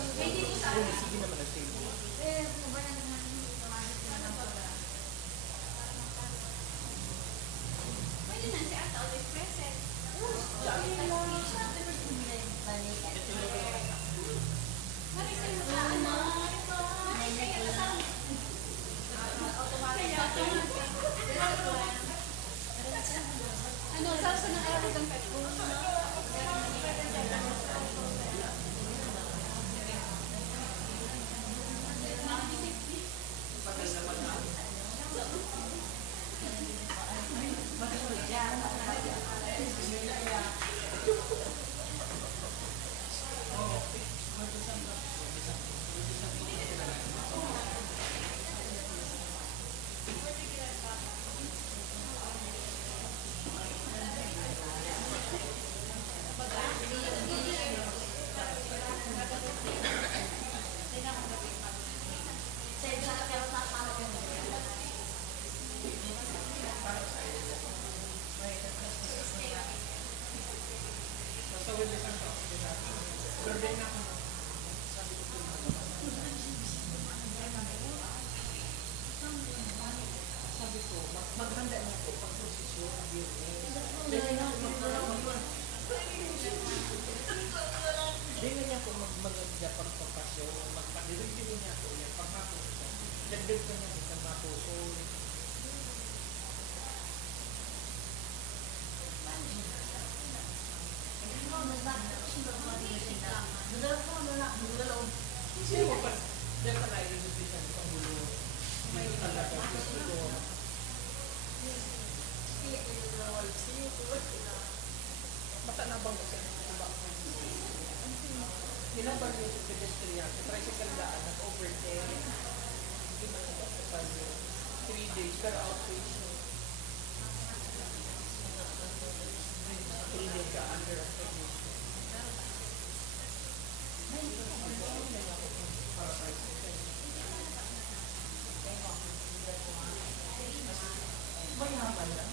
Sige naman ang sale. Nilaban yung pedestrian, sa tricycle daan, nag-overtake. Hindi man nag-occupan yun. 3 days, pero outpatient. 3 days ka under observation. Para tricycle. Mayaman na.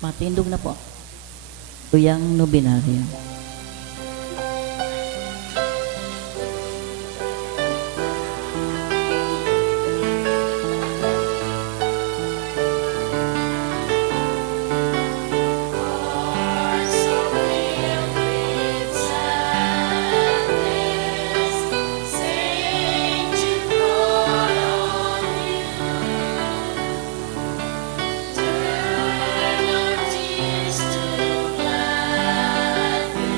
Matindog na po. Tuyang nobinaryo. Turn our tears to gladness.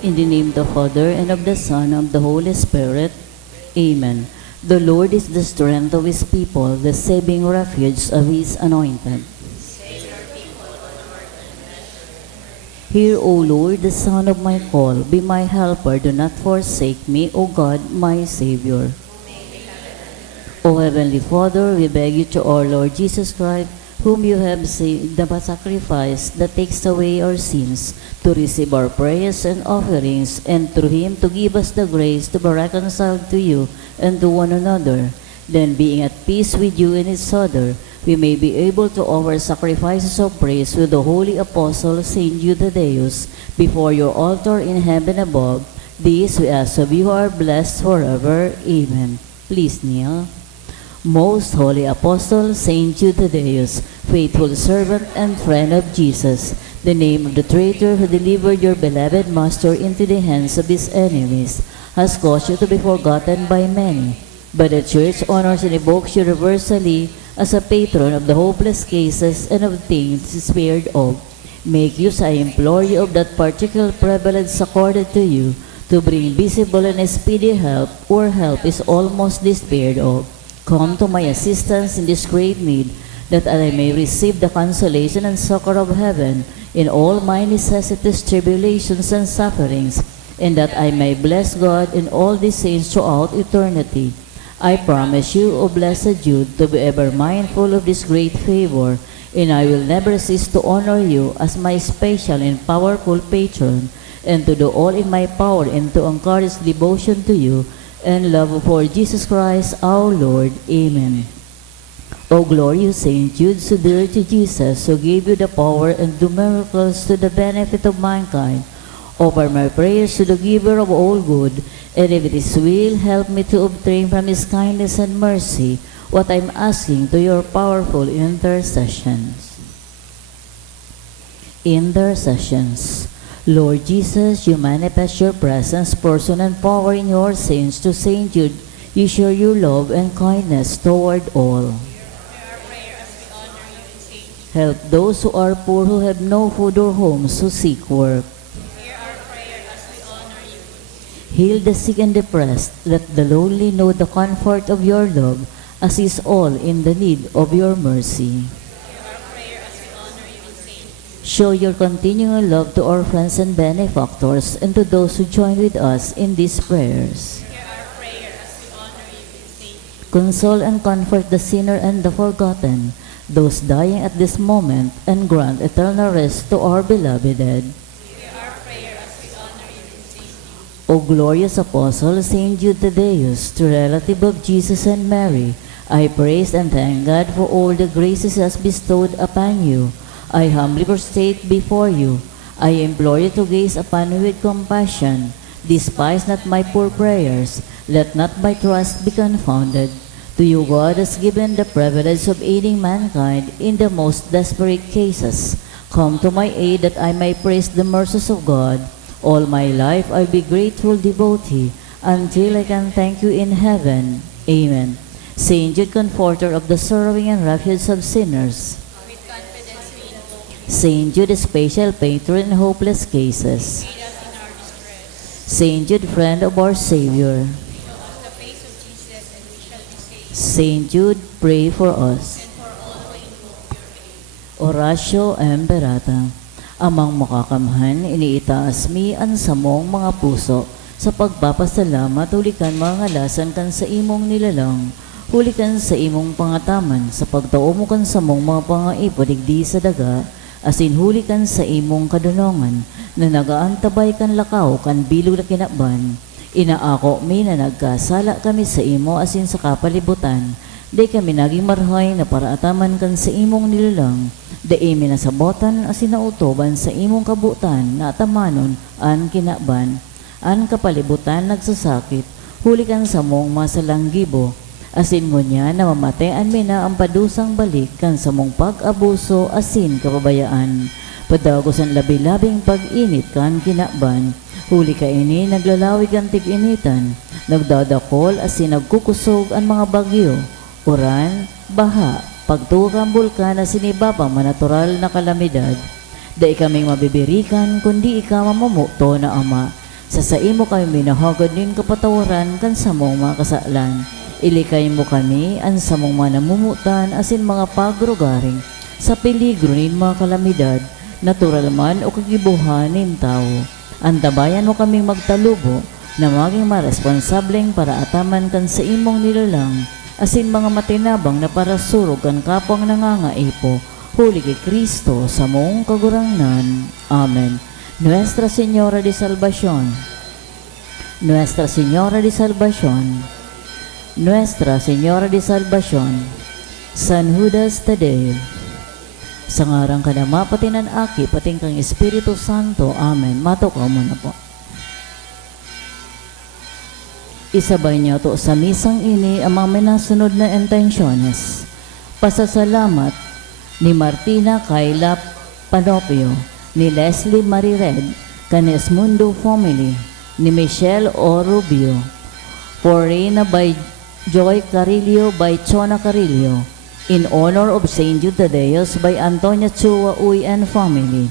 In the name of the Father, and of the Son, and of the Holy Spirit. Amen. The Lord is the strength of his people, the saving refuge of his anointed. Hear, O Lord, the sound of my call. Be my helper, do not forsake me, O God, my Savior. O Heavenly Father, we beg you to our Lord Jesus Christ, whom you have saved the sacrifice that takes away our sins, to receive our prayers and offerings, and through him to give us the grace to be reconciled to you and to one another. Then, being at peace with you and each other, we may be able to offer sacrifices of praise with the holy apostle Saint Judaeus before your altar in heaven above. This we ask of you who are blessed forever. Amen. Please kneel. Most holy apostle Saint Judaeus, faithful servant and friend of Jesus, the name of the traitor who delivered your beloved master into the hands of his enemies, has caused you to be forgotten by many. But the Church honors and evokes you universally as a patron of the hopeless cases and of things despaired of. Make use, I implore you, of that particular privilege accorded to you, to bring visible and speedy help where help is almost despaired of. Come to my assistance in this great need, that I may receive the consolation and succor of heaven in all my necessities, tribulations, and sufferings, and that I may bless God and all the saints throughout eternity. I promise you, O blessed Jude, to be ever mindful of this great favor, and I will never cease to honor you as my special and powerful patron, and to do all in my power and to encourage devotion to you and love for Jesus Christ our Lord. Amen. O glorious Saint Jude, so dear to Jesus, who gave you the power and do miracles to the benefit of mankind, offer my prayers to the giver of all good, and if it is will, help me to obtain from his kindness and mercy what I am asking to your powerful intercessions. Intercessions. Lord Jesus, you manifest your presence, person, and power in your saints. To Saint Jude, you share your love and kindness toward all. Help those who are poor, who have no food or homes, who seek work. Heal the sick and depressed, let the lonely know the comfort of your love, as is all in the need of your mercy. Show your continual love to our friends and benefactors, and to those who join with us in these prayers. Console and comfort the sinner and the forgotten, those dying at this moment, and grant eternal rest to our beloved dead. O glorious Apostle Saint Judaeus, the relative of Jesus and Mary, I praise and thank God for all the graces He has bestowed upon you. I humbly prostrate before you. I implore you to gaze upon me with compassion. Despise not my poor prayers. Let not my trust be confounded. To you God has given the privilege of aiding mankind in the most desperate cases. Come to my aid that I may praise the mercies of God. All my life I'll be grateful devotee until I can thank you in heaven. Amen. Saint Jude, comforter of the sorrowing and refuge of sinners. Saint Jude, special patron in hopeless cases. Saint Jude, friend of our Savior. Saint Jude, pray for us. Oratio Emperata. Amang makakamhan, iniitaas mi ang samong mga puso, sa pagpapasalamat, hulikan mga ngalasan kan sa imong nilalang, hulikan sa imong pangataman, sa pagtao mo kan sa mong mga pangaipadigdi sa daga, asin hulikan sa imong kadunongan, na nagaantabay kan lakaw kan bilog na kinakban. Inaako mi na nagkasala kami sa imo asin sa kapalibutan, di kami naging marhay na paraataman kan sa imong nilalang, di imi nasabotan asin nautoban sa imong kabutan na atamanon an kinakban, an kapalibutan nagsasakit, hulikan sa mong masalanggibo, asin ngunya na mamatayan mi na ang padusang balik kan sa mong pag-abuso asin kapabayaan. Padagos ang labi-labing pag-init kan kinakban, huli ka ini naglalawig ang tig-initan, nagdadakol asin nagkukusog ang mga bagyo, uran, baha, pagtukang bulkan na sinibabang manatural na kalamidad. Dai kaming mabibirikan kundi ikaw mamumuto na Ama, Sa imo kami minahagod nin kapatawaran kan sa mong mga kasalan. Ilikay mo kami an sa mong mga namumutan asin mga pagrugaring sa peligro nin mga kalamidad, natural man o kagibuhan nin tao. Antabayan mo kaming magtalubo na maging maresponsableng para ataman kan sa imong nilalang asin mga matinabang na para surog kan kapang nangangaipo. Huli kay Kristo sa mong kagurangnan. Amen. Nuestra Señora de Salvación, Nuestra Señora de Salvación, Nuestra Señora de Salvación, San Judas Tadeo, sa ngarang kadama patinan aki pating kang Espiritu Santo. Amen. Matukaw mo na po. Isabay niyo to sa misang ini ang mga minasunod na intensyones. Pasasalamat ni Martina Kayla Panopio, ni Leslie Marired, kanis Mundo Family, ni Michelle O. Rubio, for Reina by Joy Carillo by Chona Carillo, in honor of Saint Jude Tadeos by Antonia Chua Uy and family.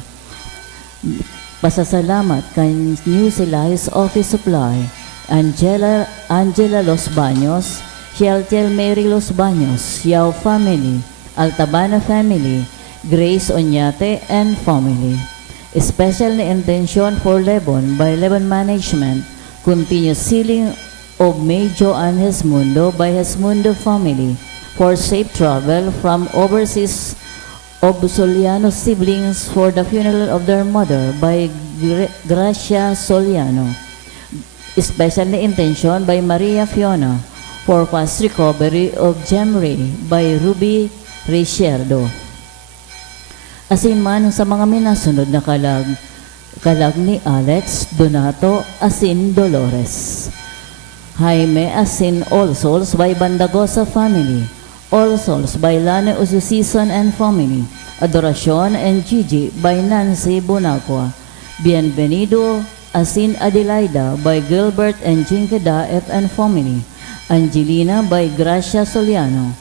Pasasalamat kay New Silais Office Supply, Angela Los Baños, Sheltel Mary Los Baños, Yao family, Altabana family, Grace Oñate and family. Special na intention for Lebon by Lebon Management, continuous sealing of Medyo and Hesmundo by Hesmundo family for safe travel from overseas of Soliano siblings for the funeral of their mother by Gracia Soliano. Special na intention by Maria Fiona for fast recovery of Jemry by Ruby Ricciardo. Asin man sa mga minasunod na kalag ni Alex Donato asin Dolores, Jaime asin All Souls by Bandagosa family, All Souls by Lane Ususison and family, Adoracion and Gigi by Nancy Bonacqua, Bienvenido asin Adelaida by Gilbert and Jinkeda F and family, Angelina by Gracia Soliano,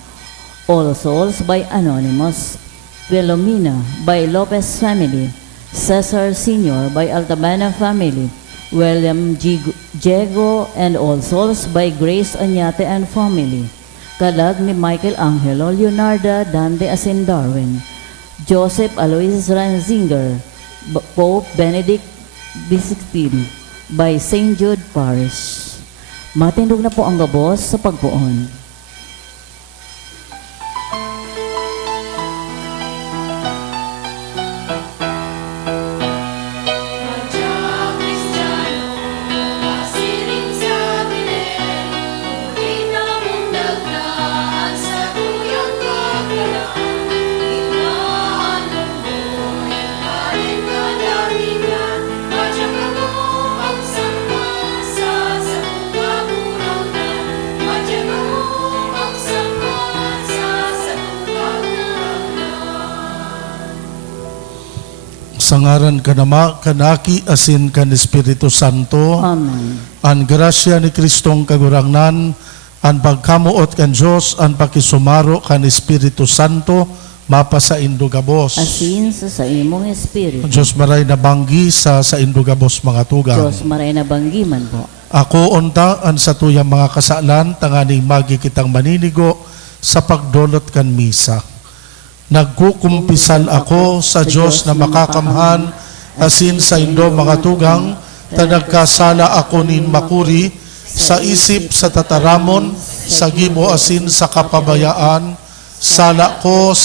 All Souls by Anonymous, Filomena by Lopez family, Cesar Sr. by Altabana family, William Diego and All Souls by Grace Oñate and family, kalag ni Michael Angelo, Leonardo Dante asin Darwin, Joseph Aloysius Ranzinger, Pope Benedict XVI by St. Jude Parish. Matindog na po ang gabos sa pagpuon. Sangaran kanama kanaki asin kan Espiritu Santo. Amen. An grasya ni Kristong kagurangnan, an pagkamuot kan Dios, an pakisumaro kan Espiritu Santo mapasa indugabos. Asin sa imong espiritu. Dios maray na banggi sa indugabos mga tugang. Diyos maray na banggiman po. Ako unta an sa tuyang mga kasalan tanganing magi kitang maninigo sa pagdolot kan misa. Nagkukumpisal ako sa Diyos na makakamhan, asin sa indo mga tugang, ta nagkasala ako nin makuri, sa isip, sa tataramon, sa gimo asin sa kapabayaan, sala ko,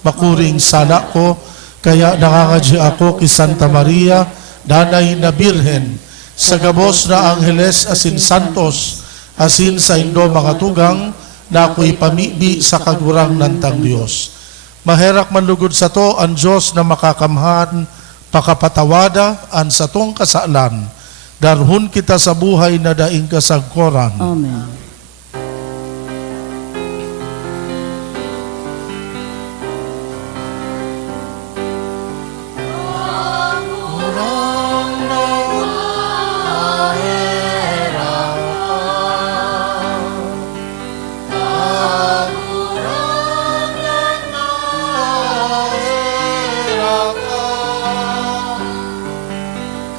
makuring sala ko, kaya nangangadya ako kay Santa Maria, Nanay na Birhen, sa gabos na Angeles asin Santos, asin sa indo mga tugang, na ako'y pamibi sa kagurang nantang Diyos. Maherak manlugod sa to ang Diyos na makakamhan, pakapatawada an sa tong kasalan. Darhun kita sa buhay na daing kasagkoran. Amen.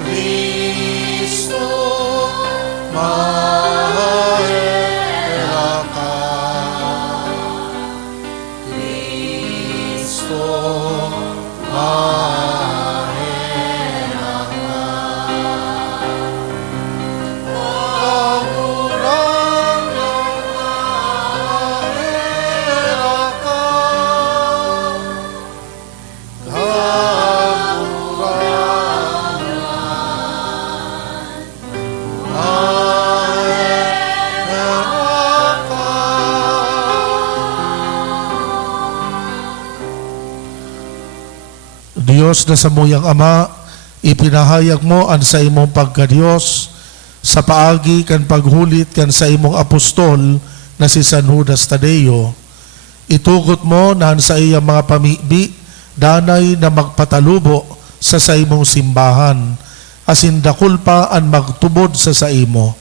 Cristo Diyos na samuyang Ama, ipinahayag mo an sa imong pagkadiyos sa paagi kan paghulit kan sa imong apostol na si San Judas Tadeo. Itugot mo na an sa iyang mga pamibi danay na magpatalubo sa imong simbahan, asin dakul pa ang magtubod sa imo.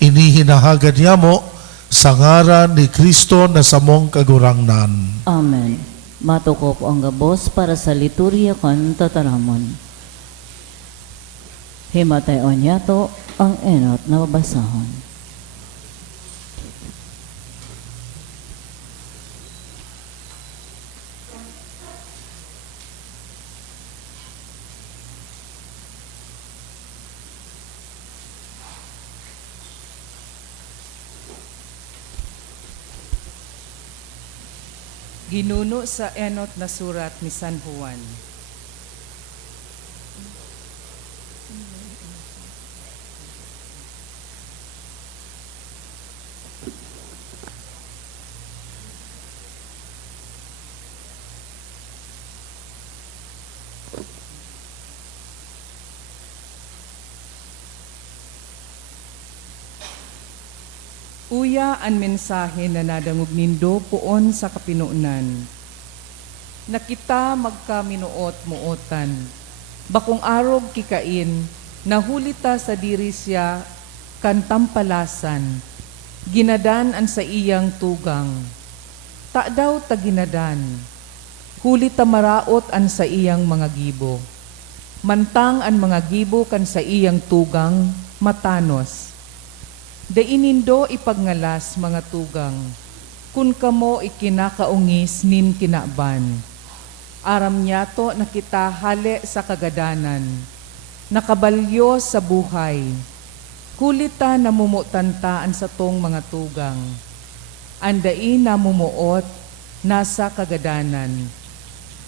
Inihinahagad niya mo sa ngaran ni Kristo na samong kagurangnan. Amen. Matukop ang gabos para sa liturya kan tataramon. Himatayon yato ang enot na babasahon. Ginuno sa enot na surat ni San Juan. Uya ang mensahe na nadangog nindo poon sa kapinuunan. Nakita magkaminuot-muotan. Bakong arog kikain, nahulita sa diri siya kantampalasan. Ginadan ang sa iyang tugang. Ta daw ta ginadan. Hulita maraot ang sa iyang mga gibo. Mantang ang mga gibo kan sa iyang tugang matanos. Dainindo ipagngalas mga tugang, kun kamo ikinakaungis nin kinaban. Aram niyato na kita hali sa kagadanan, nakabalyo sa buhay. Kulita namumutantaan sa tong mga tugang. Andai namumuot nasa kagadanan.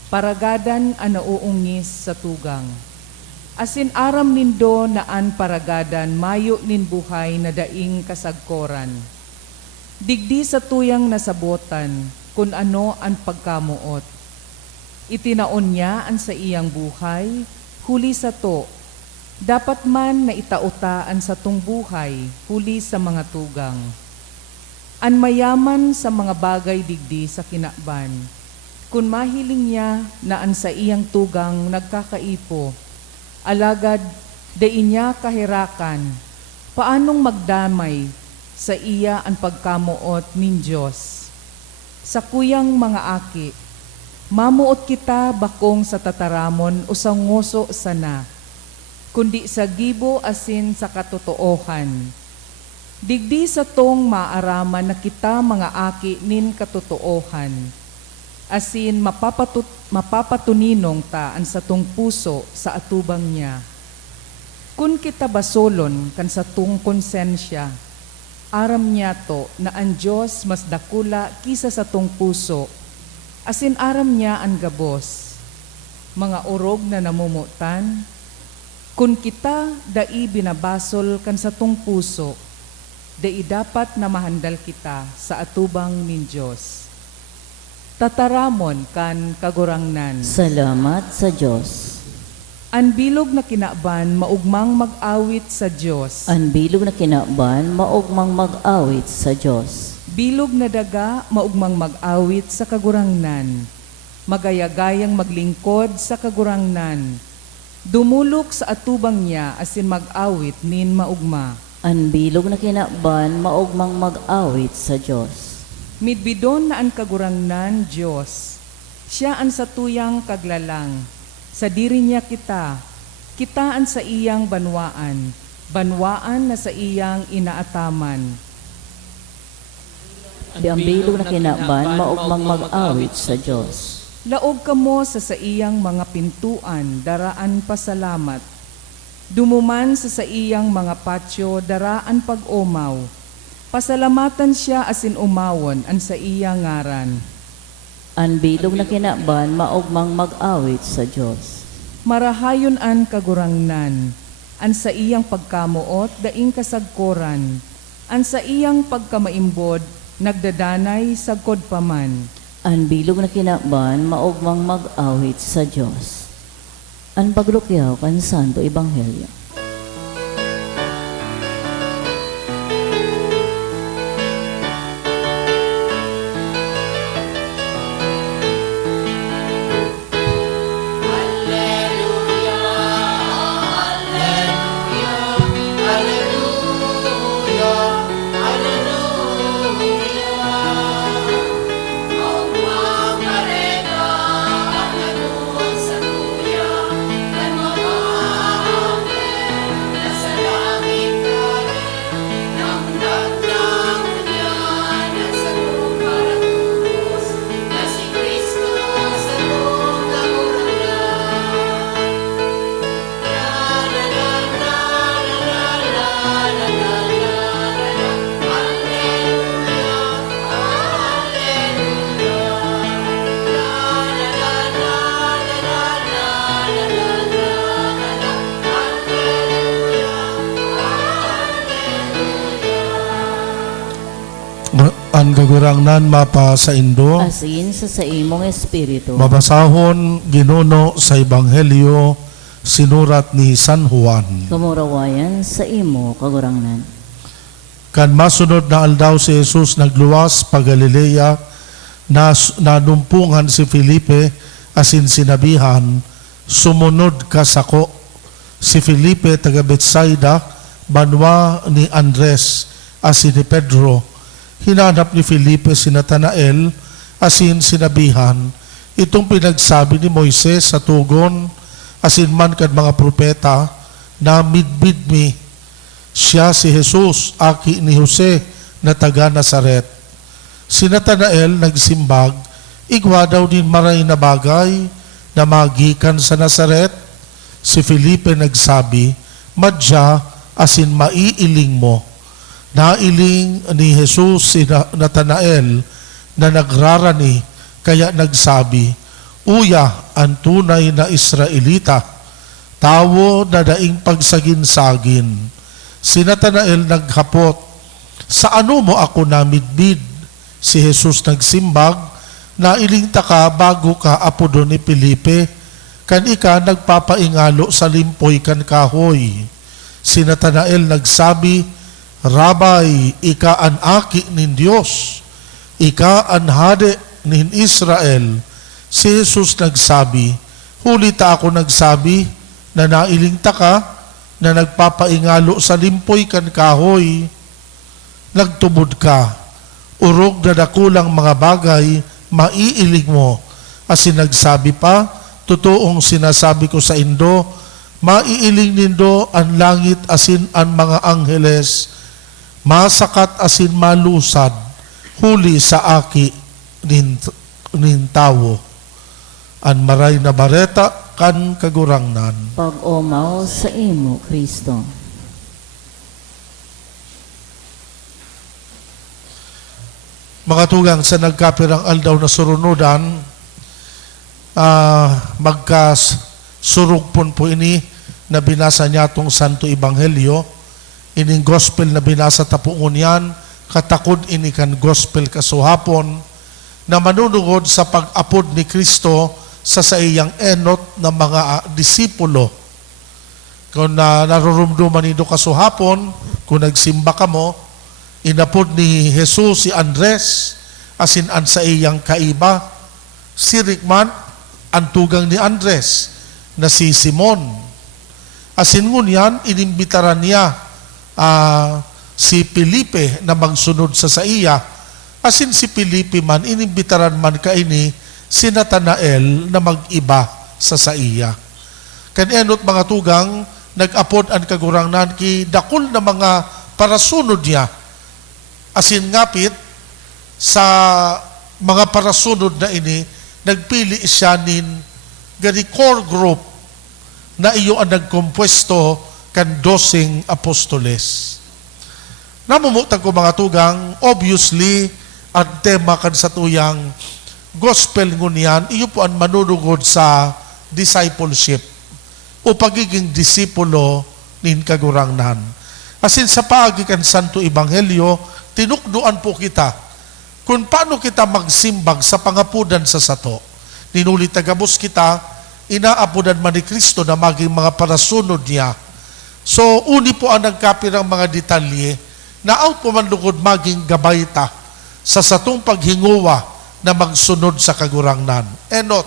Paragadan ang nauungis sa tugang. Asin aram nindo na an paragadan mayo nin buhay na daing kasagkoran. Digdi sa tuyang nasabotan kun ano ang pagkamuot. Itinaon niya an sa iyang buhay, huli sa to. Dapat man na itautaan sa tong buhay, huli sa mga tugang. An mayaman sa mga bagay digdi sa kinakban. Kun mahiling niya na an sa iyang tugang nagkakaipo, alagad, dain niya kahirakan, paanong magdamay sa iya ang pagkamuot nin Diyos. Sa kuyang mga aki, mamuot kita bakong sa tataramon o sa ngoso sana, kundi sa gibo asin sa katotoohan. Digdi sa tong maaraman na kita mga aki nin katotoohan, asin mapapatuninong ta an sa tong puso sa atubang niya. Kun kita basolon kan sa tong konsensya, aram niya to na ang Diyos mas dakula kisa sa tong puso, asin aram niya ang gabos. Mga urog na namumutan, kun kita dai binabasol kan sa tong puso, dai dapat na mahandal kita sa atubang nin Diyos. Tataramon kan kagurangnan. Salamat sa Diyos. Ang bilog na kinaban maugmang mag-awit sa Diyos. Ang bilog na kinaban, maugmang mag-awit sa Diyos. Bilog na daga maugmang mag-awit sa kagurangnan. Magayagayang maglingkod sa kagurangnan. Dumulok sa atubang niya asin mag-awit nin maugma. Ang bilog na kinaban, maugmang mag-awit sa Diyos. Midbidon na ang kagurangnan Diyos. Siya ang sa tuyang kaglalang. Sa diri niya kitaan sa iyang banwaan. Banwaan na sa iyang inaataman. Ang bilog na kinaban, maugmang mag-awit sa Diyos. Laog kamo sa saiyang mga pintuan, daraan pasalamat. Dumuman sa saiyang mga patio, daraan pag-umaw. Pasalamatan siya asin umawon an sa iyang ngaran. An bilog na kinaban, maugmang mag-awit sa Diyos. Marahayon an kagurangnan, an sa iyang pagkamuot, daing kasagkoran. An sa iyang pagkamaimbod, nagdadanay sagkod paman. An bilog na kinaban, maugmang mag-awit sa Diyos. An paglukyaw kan Santo Ebanghelyo. Ang gagurangnan mapa sa Indo, Asin sa imong espiritu. mabasahon ginuno sa Ebanghelyo sinurat ni San Juan. Kamurawayan sa imo kagurangnan. Kan masunod na aldaw si Jesus nagluwas pa Galilea, nadumpungan si Felipe asin sinabihan, sumunod ka sako. Si Felipe taga Betsaida, banwa ni Andres asin ni Pedro. Hinanap ni Felipe si Natanael asin sinabihan, itong pinagsabi ni Moises sa tugon asin man kad mga propeta na midbid mi. Siya si Jesus, aki ni Jose na taga Nazaret. Si Natanael nagsimbag, igwa daw din maray na bagay na magikan sa Nazaret. Si Felipe nagsabi, madya asin maiiling mo. Nailing ni Jesus si Natanael na nagrarani, kaya nagsabi, uya ang tunay na Israelita, tawo na daing pagsaginsagin. Si Natanael naghapot, sa ano mo ako namidbid? Si Jesus nagsimbag, nailing ta ka bago ka apodo ni Felipe, kan ika nagpapaingalo sa limpoy kan kahoy. Si Natanael nagsabi, Rabay, ika an aki nin Diyos, ika an hade nin Israel. Si Jesus nagsabi, huli ta ako nagsabi na nailing ta ka, na nagpapaingalo sa limpoy kan kahoy. Nagtubod ka, urog na dakulang mga bagay, maiiling mo. Asin nagsabi pa, totoong sinasabi ko sa Indo, maiiling nindo ang langit asin ang mga angheles, masakat asin malusad, huli sa aki nin tawo. An maray na bareta kan kagurangnan. Pag-umaw sa imo, Kristo. Mga tugang sa nagkapirang aldaw na surunudan, magkasurugpon po ini na binasa niya itong Santo Ebanghelyo. Ining gospel na binasa tapuon yan, katakod ini kan gospel kasuhapon, na manunugod sa pag-apod ni Kristo sa saiyang enot ng mga disipulo. Kung narurumduman nido kasuhapon, kung nagsimba ka mo, inapod ni Jesus si Andres, asin an sa iyang kaiba, si Rickman, ang tugang ni Andres, na si Simon. Asin ngunyan, inimbitaran niya si Felipe na magsunod sa iya. Asin si Felipe man, inimbitaran man kaini si Natanael na mag-iba sa iya. Kanenot mga tugang, nag-apod ang kagurangnan ki dakul na mga parasunod niya. Asin ngapit sa mga parasunod na ini, nagpili siya nin gani core group na iyo ang nagkompuesto kan 12 apostoles. Namumutang ko mga tugang, obviously, ang tema kan sa tuyang gospel ngunyan, iyo po ang manunugod sa discipleship o pagiging disipulo nin kagurangnan. Asin sa paagi kan Santo Ebanghelyo, tinukduan po kita kung paano kita magsimbag sa pangapudan sa sato. Ninulit tagabos kita, inaapudan man ni Kristo na maging mga parasunod niya. So, uni po ang nagkapirang mga detalye na out po man lugod maging gabay ta sa satong paghinguwa na magsunod sa kagurangnan. And note,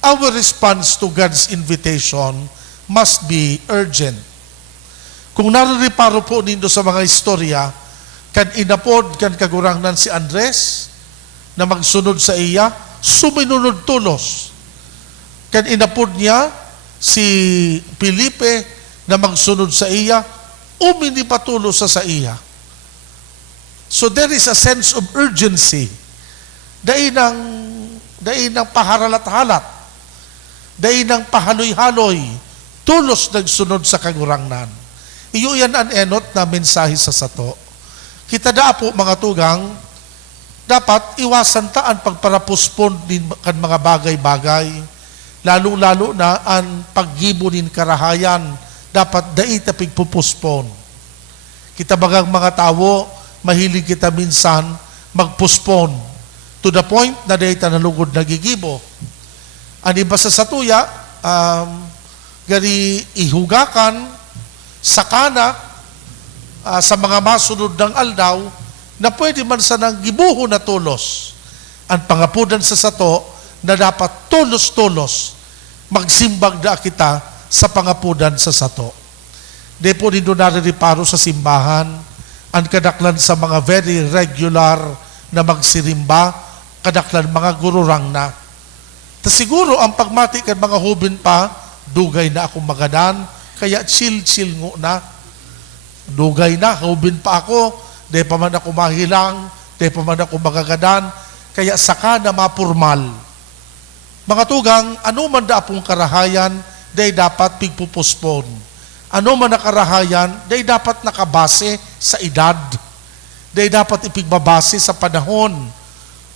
our response to God's invitation must be urgent. Kung naririparo po nindo sa mga istorya, kan inapod kan kagurangnan si Andres na magsunod sa iya, suminunod tulos. Kan inapod niya si Felipe na magsunod sa iya, uminipatulo sa iya. So there is a sense of urgency. Dain ng paharalat-halat. Dain ng pahaloy-haloy. Tulos nagsunod sa kagurangnan. Iyo yan ang enot na mensahe sa sato. Kita da po mga tugang, dapat iwasan ta ang pagparapuspon din kan mga bagay-bagay, lalo-lalo na ang paggibo nin karahayan, dapat daita pigpupuspon. Kita bagang mga tao, mahilig kita minsan magpuspon to the point na daita nalugod nagigibo. Ani ba sa satuya, gari ihugakan, sakana, sa mga masunod ng aldaw, na pwede man sa nang gibuho na tulos. Ang pangapudan sa sato, na dapat tulos-tulos, magsimbag da kita sa pangapudan sa sato. Di po nindo naririparo sa simbahan, ang kadaklan sa mga very regular na magsirimba, kadaklan mga gururang na. Ta siguro ang pagmati kan mga hubin pa, dugay na akong magadan, kaya chill-chill ngo na. Dugay na, hubin pa ako, di pa man ako mahilang, di pa man ako magagadan, kaya saka na mapurmal. Mga tugang, ano man da pong karahayan, di dapat pigpupuspon. Ano man na karahayan, di dapat nakabase sa edad. Di dapat ipigbabase sa panahon.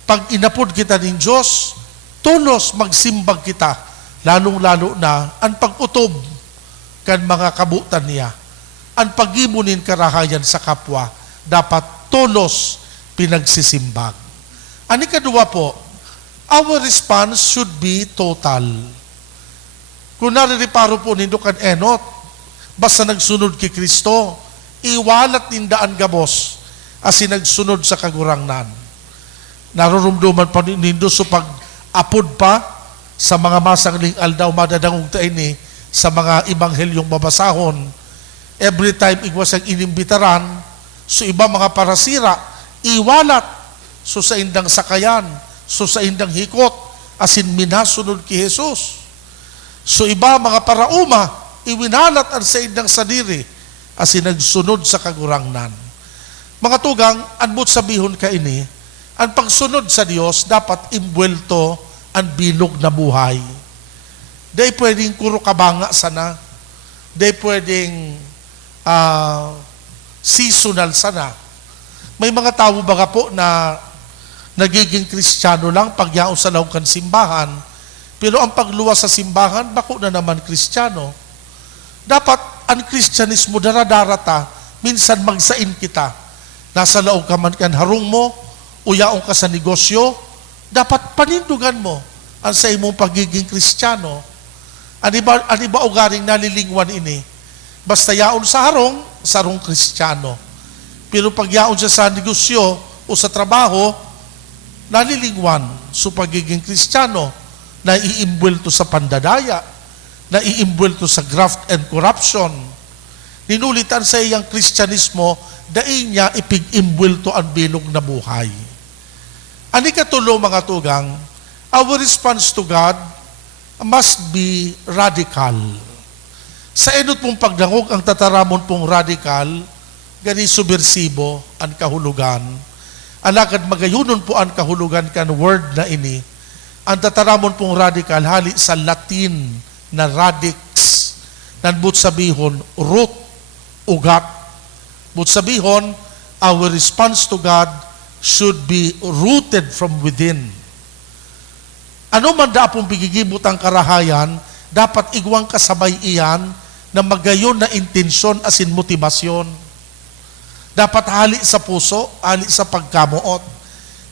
Pag inapod kita ng Diyos, tulos magsimbag kita, lalong-lalo na ang pag-utob kan mga kabutan niya. Ang pagimunin karahayan sa kapwa, dapat tulos pinagsisimbag. Ani kadua po, our response should be total. Kung naririparo po nindo kan enot, basta nagsunod kay Kristo, iwalat nindaan gabos as nagsunod sa kagurangnan. Narurumduman pa nindo so pag-apod pa sa mga masangling aldaw madadangog ta ini sa mga ibanghelyong babasahon. Every time igwas ang inimbitaran, so iba mga parasira, iwalat, so sa indang sakayan, so sa indang hikot, asin minasunod ki Jesus. So iba mga parauma, iwinalat ang sa indang sadiri, asin nagsunod sa kagurangnan. Mga tugang, anbot sabihon ka ini, ang pagsunod sa Diyos dapat imbuelto ang bilog na buhay. Di pwedeng kuro kabanga sana, di pwedeng seasonal sana. May mga tao baga po na nagiging Kristiyano lang pagyaon sa laukan simbahan, pero ang pagluwas sa simbahan, bako na naman Kristiyano. Dapat ang Kristyanismo daradarata, minsan magsain kita. Nasa laog ka man kan harong mo, uyaong ka sa negosyo, dapat panindugan mo ang sa imong pagiging Kristiyano. Ani ba ugaring nalilingwan ini? Basta yaon sa sarong Kristiyano. Pero pag yaon siya sa negosyo o sa trabaho, nalilingwan sa pagiging Kristiyano, na iimbwelto sa pandadaya, na iimbwelto sa graft and corruption. Ninulitan sa iyang Kristyanismo, daing niya ipig-imbwelto ang bilog na buhay. Ani katulo mga tugang, our response to God must be radical. Sa enot pong pagdangog ang tataramon pong radical, gani subversibo ang kahulugan. Alakad magayunon po ang kahulugan kan word na ini, Ang tataramon pong radical, hali sa Latin na radix, nanbut sabihon, root, ugat. But sabihon, our response to God should be rooted from within. Ano man da pong pigigibot ang karahayan, dapat igwang kasabay iyan na magayon na intensyon asin motibasyon. Dapat hali sa puso, hali sa pagkamuot.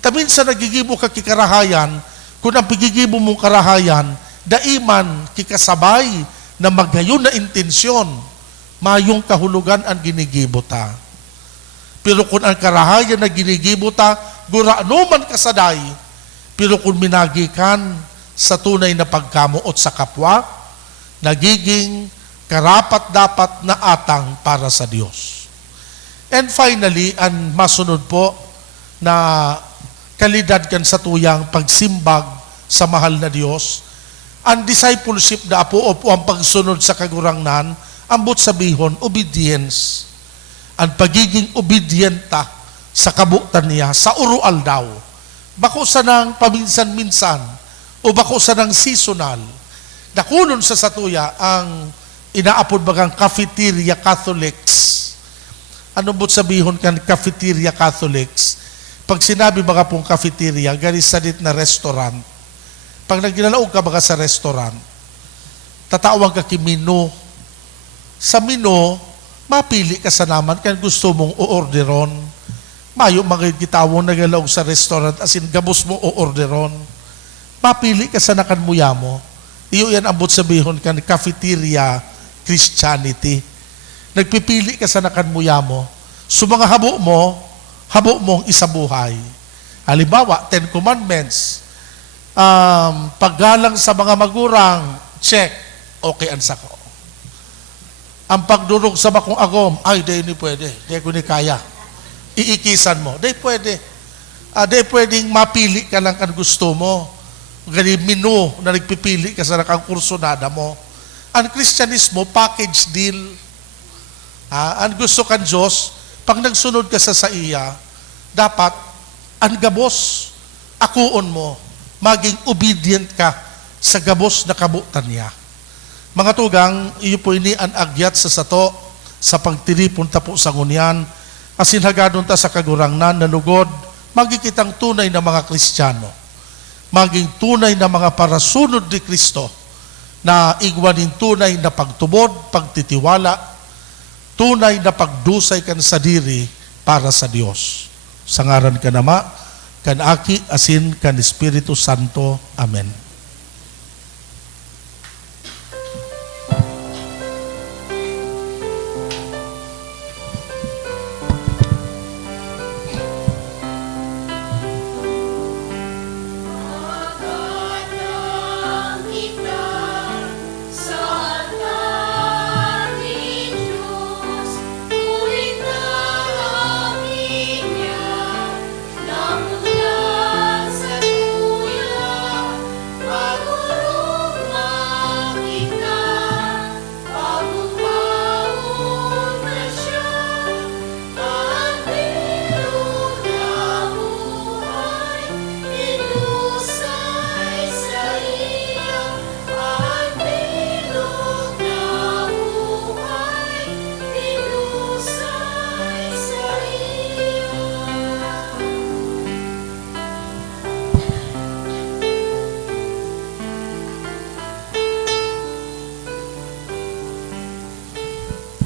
Tamin sa nagigibo ka kikarahayan, kung ang pigigibo mong karahayan, daiman kikasabay na magayon na intensyon, mayong kahulugan ang ginigibo ta. Pero kung ang karahayan na ginigibo ta, gurano man kasaday, pero kung minagikan sa tunay na pagkamuot sa kapwa, nagiging karapat-dapat na atang para sa Diyos. And finally, ang masunod po na kalidad kan sa tuyang pagsimbag sa mahal na Diyos, ang discipleship na apo ang pagsunod sa kagurangnan, ambot sabihon, obedience. Ang pagiging obidyenta sa kabutan niya, sa urual daw. Bako sa nang paminsan-minsan, o bako sa nang seasonal. Nakunon sa satuya ang inaapod bagang cafeteria Catholics. Ano bot sabihon kan cafeteria Catholics? Pag sinabi baga pong cafeteria, garis sadit na restaurant. Pag nagginalaog ka baga sa restaurant, tatawag ka ki menu. Sa menu, mapili ka sa naman kung gusto mong o-orderon. Mayo mga gitawon nagalaog sa restaurant asin gabos mo o-orderon. Mapili ka sa nakanmuya mo. Iyo yan ambot sabihon kan cafeteria Christianity. Nagpipili ka sa nakanmuya mo. So mga habo mong isabuhay. Halimbawa, 10 Commandments. Paggalang sa mga magurang, check, okay ansa ko. Ang pagdurog sa bakong agom, ay, di pwede, di ko ni kaya. Iikisan mo, di pwede. Di pwedeng mapili ka lang kan gusto mo. Gani menu na nagpipili ka sa nakang kursunada mo. Ang Kristyanismo, package deal. Ang gusto kan Diyos, pag nagsunod ka sa iya, dapat ang gabos, akuon mo, maging obedient ka sa gabos na kabutan niya. Mga tugang, iyo po ini ang agyat sa sato, sa pagtiripon ta po sa ngunyan, asin hagadon ta sa kagurangnan na lugod, magikitang tunay na mga Kristiyano, maging tunay na mga parasunod ni Kristo, na igwanin tunay na pagtubod, pagtitiwala, tunay na pagdusay kan sa diri para sa Dios. Sa ngaran ka nama, kan Aki, asin kan Espiritu Santo. Amen.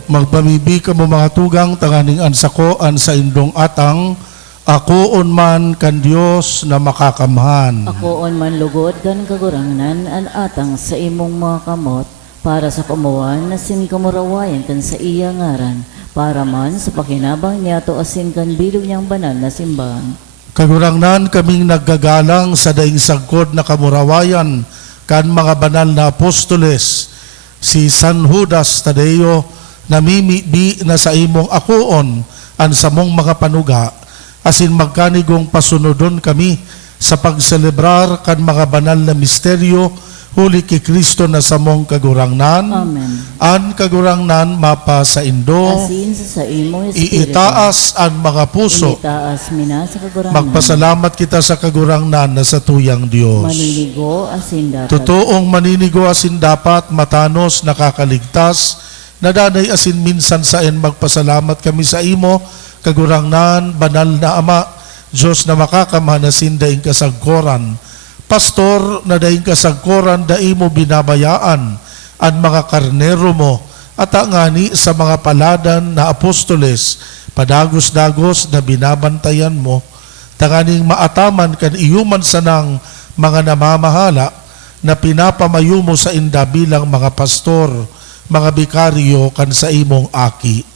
Magpamibi ka mo mga tugang, tanganing ansakoan sa indong atang, akoon man kan Dios na makakamhan. Akoon man lugod kan kagurangnan an atang sa imong mga kamot para sa kamuan na sinkamurawayan kan sa iya ngaran para man sa pakinabang niya to asin kan bilog niyang banal na simbahan. Kagurangnan kaming naggagalang sa daing sagkod na kamurawayan kan mga banal na apostoles, si San Judas Tadeo, namimibi na sa imong akoon ang samong mga panuga, asin magkanigong pasunodon kami sa pagselebrar kan mga banal na misteryo huli ki Kristo na samong kagurangnan, Amen. an kagurangnan mapa sa Indo, Asin sa imong espiritu. iitaas ang mga puso. Itaas mina sa kagurangan. Magpasalamat kita sa kagurangnan na sa tuyang Diyos. Maniligo asin dapat. Totoong maninigo asin dapat, matanos, nakakaligtas, nadanay asin minsan saen magpasalamat kami sa imo, kagurangnan, banal na Ama, Diyos na makakamhan asin daing kasagkoran. Pastor, na daing kasagkoran, dai mo binabayaan ang mga karnero mo, at angani sa mga paladan na apostoles, padagos-dagos na binabantayan mo, tanganing maataman kan iyuman sanang mga namamahala na pinapamayo mo sa inda bilang mga pastor, mga bikaryo kan sa imong aki.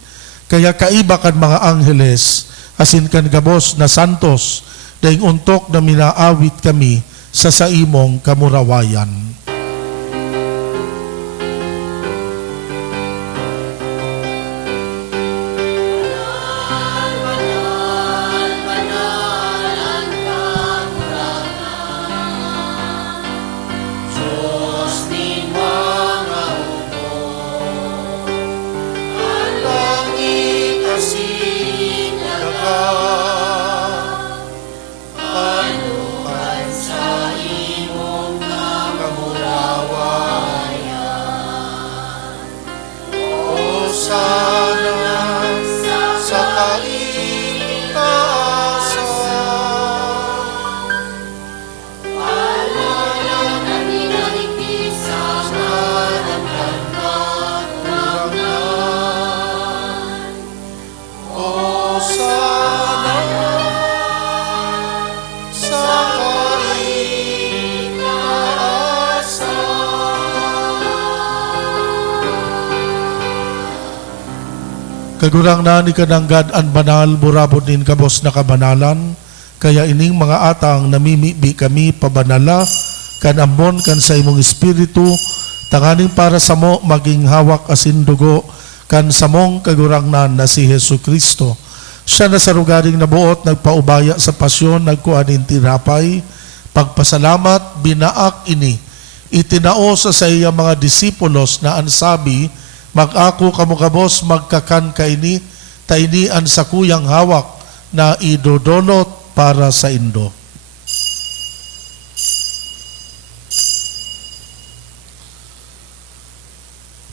Kaya kaiba kan mga angheles, asin kan gabos na santos, daing untok na minaawit kami sa imong kamurawayan. Kagurang na ni kananggad an banal, burabot din kabos na kabanalan, kaya ining mga atang namimibi kami pabanala, kan ambon kan sa imong espiritu, tanganing para sa mo maging hawak asin dugo, kan samong kagurangnan na si Hesu Kristo. Siya na sa rugaring nabuot, nagpaubaya sa pasyon, nagkuanin tinapay, pagpasalamat, binaak ini, itinao sa iya mga disipulos na ansabi, mag-ako kamukabos magkakan kaini, taini an sa kuyang hawak na idodolot para sa Indo.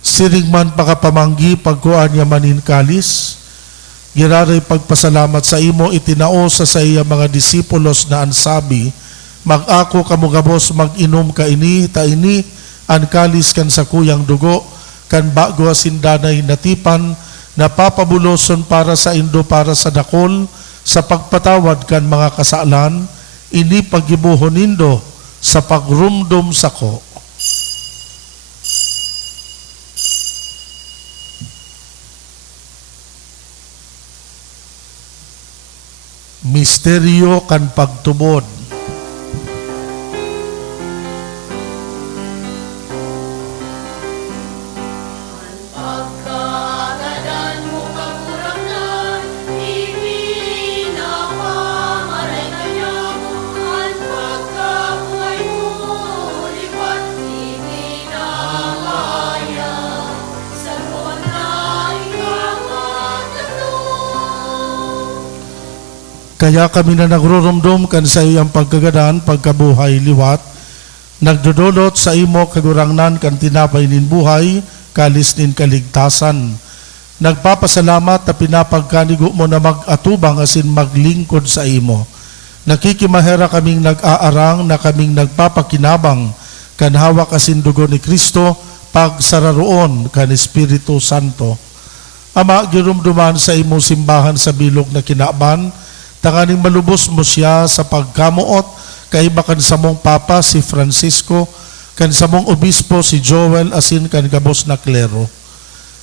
Siringman pakapamanggi pagkuan niya manin kalis, giraray pagpasalamat sa imo, itinao sa iya mga disipulos na ansabi, mag-ako kamukabos mag-inom kaini, taini an kalis kan sa kuyang dugo, kan bago asindanay natipan, napapabuloson para sa Indo para sa dakol, sa pagpatawad kan mga kasalan, ini pagibuhon nindo sa pagrumdum sako. Misteryo kan pagtubod. Kaya kami na nagrurumdum kan sa iyang pagkagadan, pagkabuhay liwat, nagdudulot sa imo kagurangnan kan tinapay nin buhay, kalis nin kaligtasan. Nagpapasalamat na pinapagkanigo mo na mag-atubang asin maglingkod sa imo. Nakikimahera kaming nag-aarang na kaming nagpapakinabang kan hawak asin dugo ni Kristo pagsararoon kan Espiritu Santo. Ama, girumduman sa imo simbahan sa bilog na kinaban, tanganing malubos mo siya sa pagkamuot, kaiba kan samong Papa si Francisco, kan samong Obispo si Joel, asin kan gabos na klero.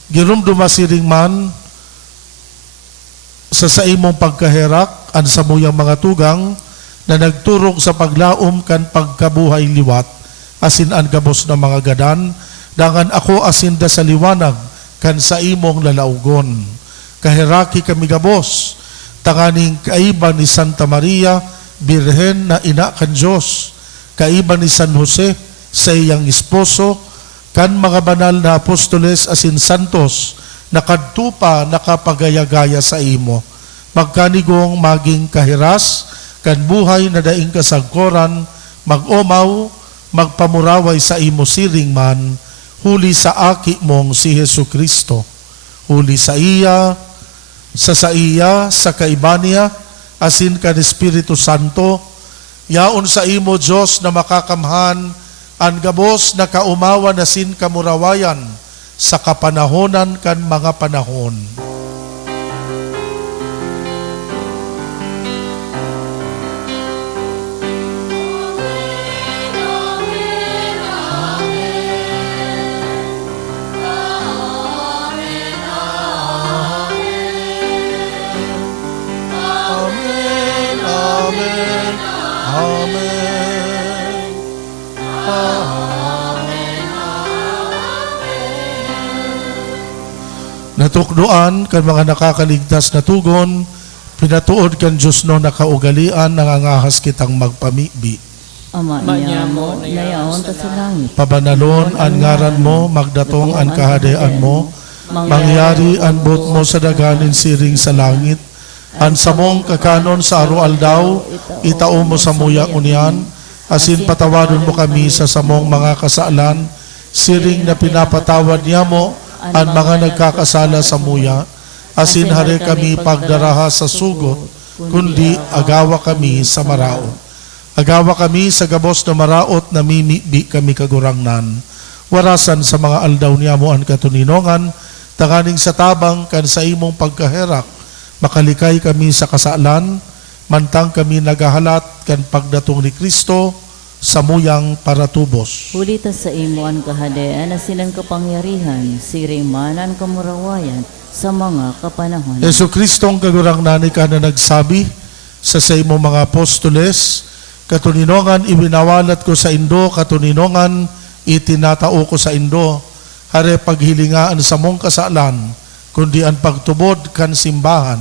Girumduma siring man sa imong pagkaherak, an samuyang mga tugang, na nagturong sa paglaom kan pagkabuhay liwat, asin an gabos na mga gadan, dangan ako asin da sa liwanag, kan sa imong lalaugon. Kaheraki kami gabos, tanganing kaiba ni Santa Maria, Birhen na ina kan Diyos, kaiba ni San Jose, sa iyang esposo, kan mga banal na apostoles asin santos, nakadtupa nakapagaya-gaya sa imo. Magkanigong maging kahiras, kan buhay na daing kasagkoran, mag-omaw, magpamuraway sa imo siring man, huli sa aki mong si Hesu Kristo. Huli sa iya, sa kaibaniya, asin kan Espiritu Santo, yaon sa imo Diyos na makakamhan, ang gabos na kaumawa na sin kamurawayan, sa kapanahonan kan mga panahon. Amen, amen, amen. Natukdoan kan mga nakakaligtas na tugon, pinatuod kan Diyos no nakaugalian, nangangahas kitang magpamibi. Ama niya mo, nayaon ta sa langit. Pabanalon ang ngaran mo, magdatong ang kahadian mo, mangyari ang bot mo sa daganin siring sa langit, ang samong kakanon sa arualdaw, itao mo sa muya unian, asin patawadon mo kami sa samong mga kasalan, siring na pinapatawad niya mo, ang mga nagkakasala sa muya, asin hari kami pagdaraha sa sugot, kundi agawa kami sa maraot. Agawa kami sa gabos na maraot na mimibi kami kagurangnan. Warasan sa mga aldaw niya mo ang katuninongan, tanganing sa tabang kan sa imong pagkaherak, makalikay kami sa kasalan, mantang kami nagahalat kan pagdatong ni Kristo sa muyang para tubos. Huli ta sa imo ang kahadian na silang kapangyarihan, siring man ang kamurawayan sa mga kapanahon. Yesu Kristong kagurangnan ka na nagsabi sa imong mga apostoles, katuninongan ibinawalat ko sa indo, katuninongan itinatao ko sa indo, hare paghilingaan sa mong kasalan, kundi ang pagtubod kan simbahan.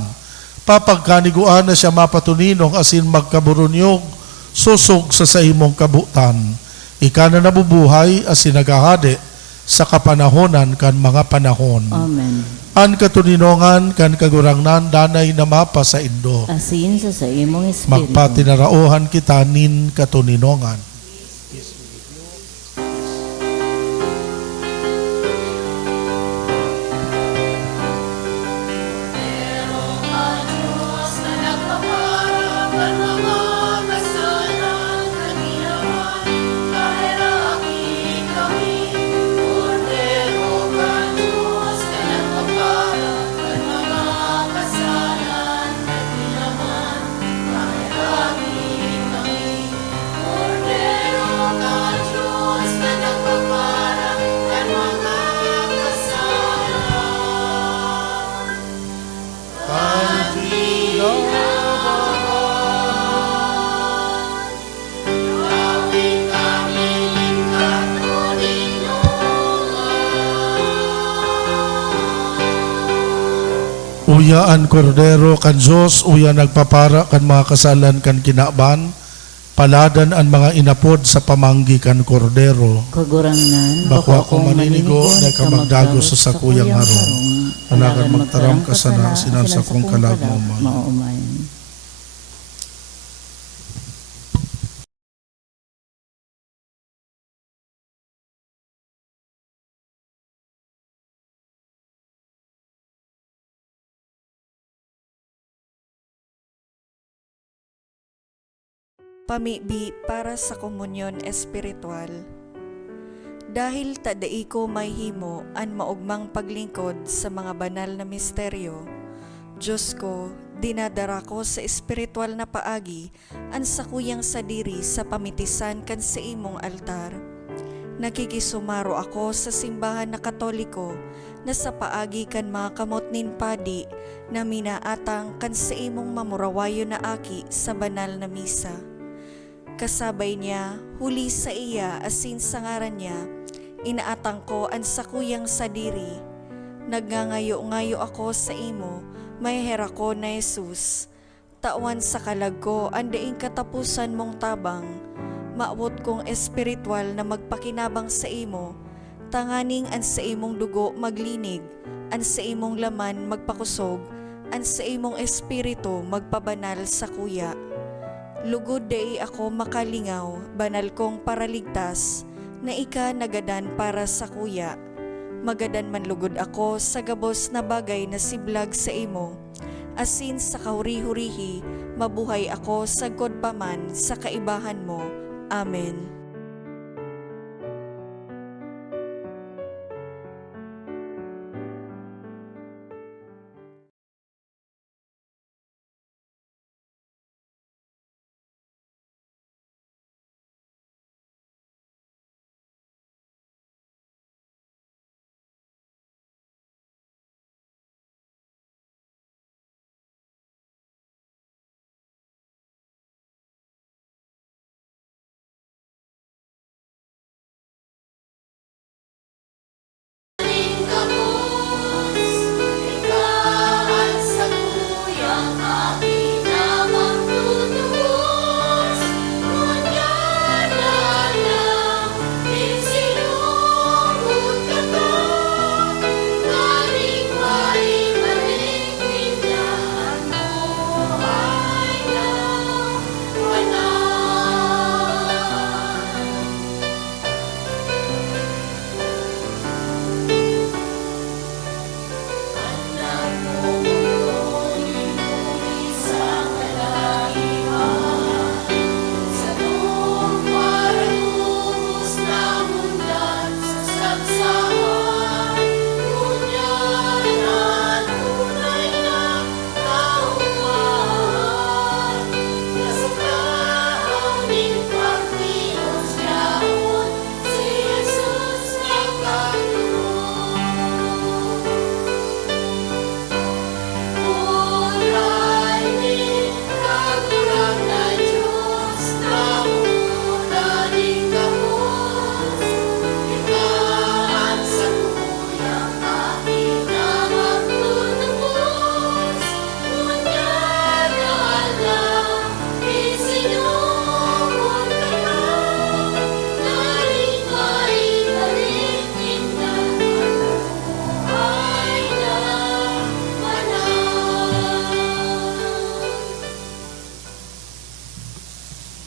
Papagkaniguan na siya mapatuninong asin magkaburunyog, susog sa imong kabutan. Ika na nabubuhay asin nagahade sa kapanahonan kan mga panahon. Amen. An katuninongan kan kagurangnan danay na mapa sa indo. Asin sa imong espiritu. Magpatinaraohan kita nin katuninongan. Uya ang kordero kan Diyos, uya nagpapara kan mga kasalan kan kinaban, paladan ang mga inapod sa pamanggi kan kordero. Kagurangnan, Bako ako maninigo, na kamagdago sa sakuyang harong. Alagan magtaram ka sana, sinan sa kong kalagmamay. Maumayan. Pamibi para sa komunyon espiritual. Dahil tadai ko may himo an maugmang paglingkod sa mga banal na misteryo, Diyos ko, dinadara ko sa espiritual na paagi an sakuyang sadiri sa pamitisan kan sa imong altar. Nakikisumaro ako sa simbahan na Katoliko na sa paagi kan mga kamot nin padi na minaatang kan sa imong mamurawayo na aki sa banal na misa. Kasabay niya, huli sa iya asin sa ngaran niya, inaatang ko ang sakuyang sadiri. Nagngangayo-ngayo ako sa imo, may hera ko na Jesus. Tawan sa kalag ko, ang daing katapusan mong tabang. maabot kong espiritual na magpakinabang sa imo, tanganing an sa imong dugo maglinig, an sa imong laman magpakusog, an sa imong espiritu magpabanal sa kuya. Lugod day ako makalingaw, banal kong paraligtas, na ika nagadan para sa kuya. Magadan man lugod ako sa gabos na bagay na siblag sa imo, asin sa kahuri-hurihi, mabuhay ako sagkod paman sa kaibahan mo. Amen.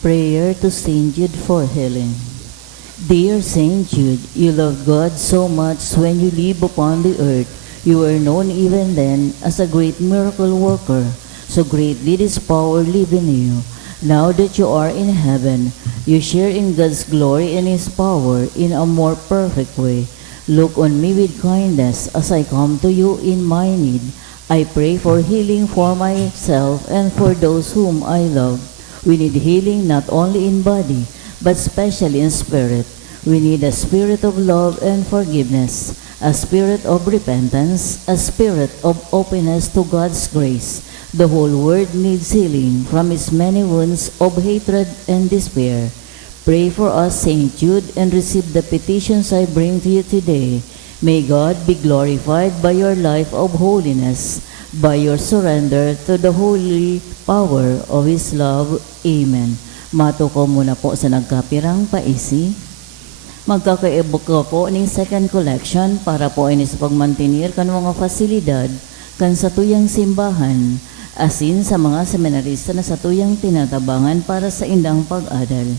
Prayer to Saint Jude for healing. Dear Saint Jude, you love God so much when you live upon the earth. You were known even then as a great miracle worker. So greatly this power live in you. Now that you are in heaven, you share in God's glory and His power in a more perfect way. Look on me with kindness as I come to you in my need. I pray for healing for myself and for those whom I love. We need healing not only in body, but especially in spirit. We need a spirit of love and forgiveness, a spirit of repentance, a spirit of openness to God's grace. The whole world needs healing from its many wounds of hatred and despair. Pray for us, Saint Jude, and receive the petitions I bring to you today. May God be glorified by your life of holiness, by your surrender to the holy power of His love. Amen. Matuko muna po sa nagkapirang paisi. Magkakaibok ko po ng second collection para po ini sa pagmantinir kan mga fasilidad kan sa tuyang simbahan, asin sa mga seminarista na sa tuyang tinatabangan para sa indang pag-adal.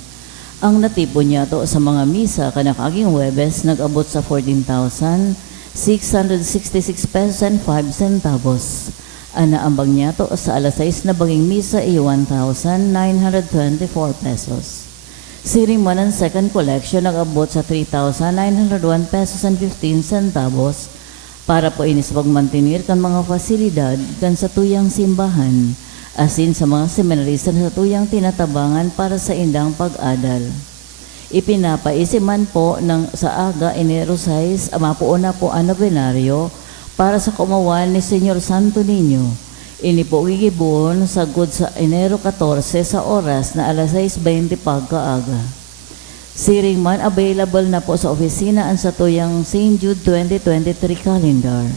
Ang natipon niya to sa mga misa kanakaging Huwebes nag-abot sa 14,666 pesos and 5 centavos. Anaambang niya to sa alas 6 na baging misa ay 1,924 pesos. Siring man ang second collection nag-abot sa 3,901 pesos and 15 centavos para po inis pagmantinir kan mga fasilidad kan sa tuyang simbahan, asin sa mga seminarista sa tuyang tinatabangan para sa indang pag-adal. Ipinapaisiman po ng sa aga Enero 6, mapuon na po ang nobenaryo para sa kumawan ni Senyor Santo Niño. Ini po gigibuon sa good sa Enero 14 sa oras na alas 6:20 pagkaaga. Siring man available na po sa opisina ang sa tuyang St. Jude 2023 calendar.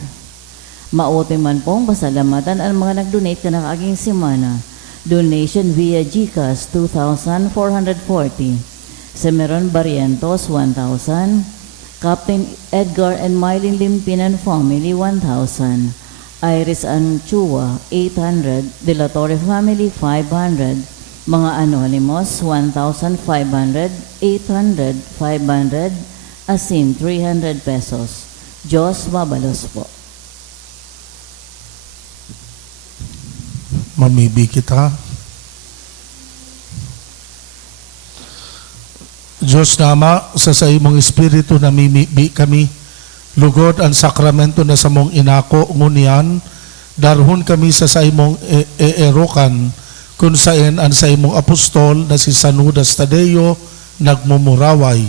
Maote man pong pasalamatan ang mga nag-donate ka na kaging semana. Donation via GCash 2,440. Semeron Barrientos, 1,000. Captain Edgar and Mylene Limpinan family, 1,000. Iris Anchua, 800. De La Torre family, 500. Mga anonymous, 1,500, 800, 500, asin 300 pesos. Diyos mabalos po. Mamibi kita. Diyos na Ama, sa imong Espiritu namimibi kami, lugod ang sakramento na sa mong inako ngunyan, darhon kami sa imong erokan, kung saan ang sa imong apostol na si San Judas Tadeo nagmumuraway.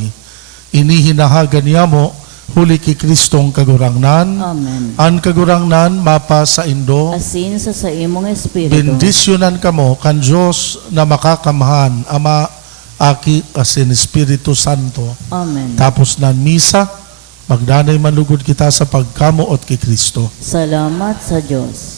Inihinahagan niya mo, huli ki Kristong kagurangnan, Amen. ang kagurangnan mapa sa Indo, Asin sa imong espiritu. bendisyonan kamo kan Diyos na makakamhan, Ama, Aki, asin Espiritu Santo. Amen. Tapos na misa, magdanay manlugod kita sa pagkamuot kay Kristo. Salamat sa Diyos.